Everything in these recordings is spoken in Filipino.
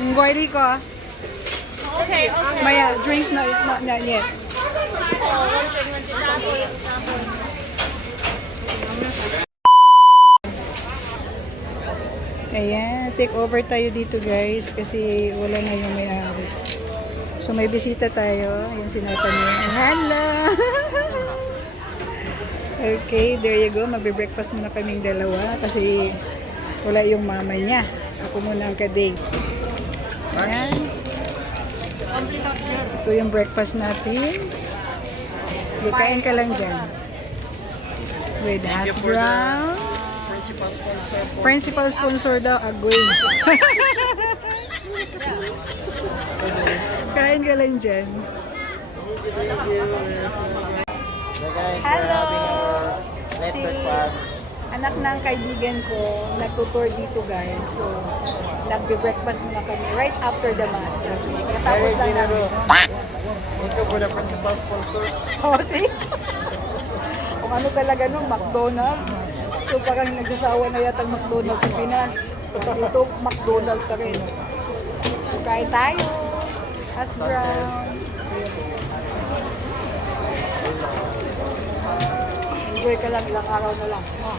Ngoy Rico. Okay, okay. May drinks not yet. Ayan, take over tayo dito guys kasi wala na yung may-ari. So may bisita tayo. Ayan si Nathaniel. Hello! Okay, there you go. Magbe-breakfast muna kaming dalawa kasi wala yung mama niya. Ako muna ang ka-day. Ayan. Ito yung breakfast natin. Sige, kain ka lang dyan. With hash brown. Principal sponsor daw, Agoy. Kain ka lang dyan. Hello! Si anak ng kaibigan ko, nagtutour dito guys. So, nagbe-breakfast muna kami right after the mass. Actually, tapos lang namin. Thank you for the principal sponsor. Oh, see? Kung ano talaga nung McDonald's. So parang nagsasawa na yata ang McDonald's sa Pinas. Dito, McDonald's pa rin. So, kain tayo. Hash brown. Enjoy ka lang, ilang araw na lang. Oh.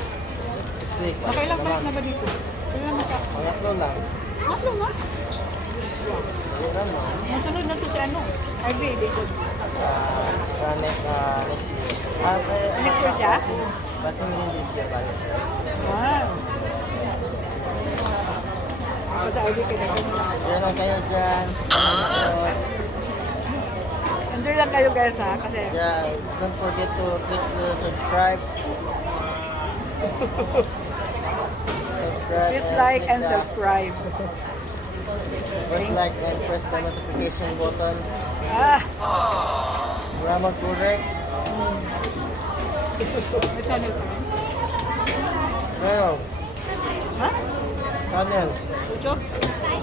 Nakailang flight na ba dito? Kailan naka? Pangatlo lang. Ano nga? Masunod na to si ano? RV, dito. Next year. Next year siya? Basta hindi this year ba? Wow. Kasi RV ka na kanina. Diyan lang kayo dyan. Enjoy lang kayo guys ha, kasi Yeah, don't forget to click the subscribe. please like and subscribe. Press like and press the notification button. Ah, Salamat po rin. may channel ka rin? Meron. Ha? Channel. YouTube?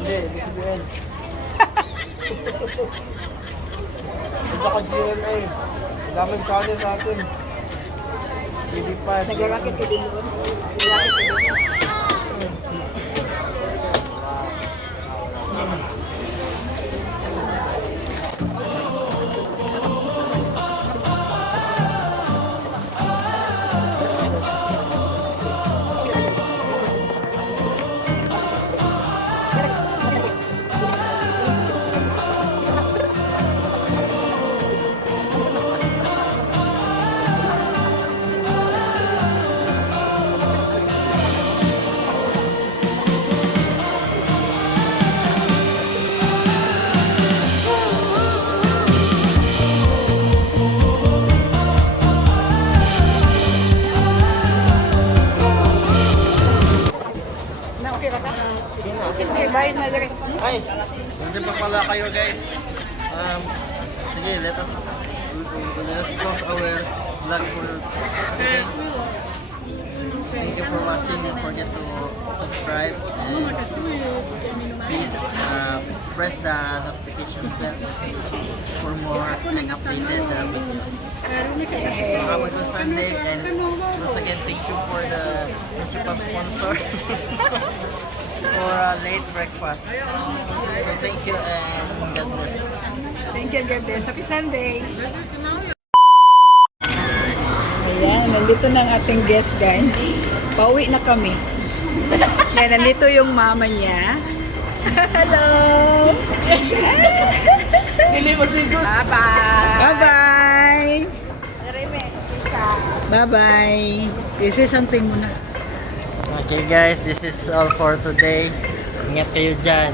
Hindi, BCBN. Ito ka GMA. Daming channel natin. TV5. Nag-rocket ka din doon? Nag-rocket ka din? Na okay ka ka? Okay, bye na dire. Ay, nandiyan pa pala kayo guys. Sige, let us close our vlog for today. Thank you for watching. Don't forget to subscribe and please press the notification bell for more updated videos. So how was Sunday, and once again thank you for the principal sponsor for a late breakfast. So thank you and God bless. Thank you, God bless. Happy Sunday! Ayan, nandito na ang ating guest guys. Pauwi na kami. Ayan, nandito yung mama niya. Hello! Bye-bye! Bye-bye! Bye-bye! Say something muna. Okay guys, this is all for today. Ingat kayo dyan.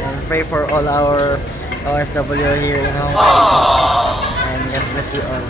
And pray for all our OFW here in Hong Kong. And God bless you all.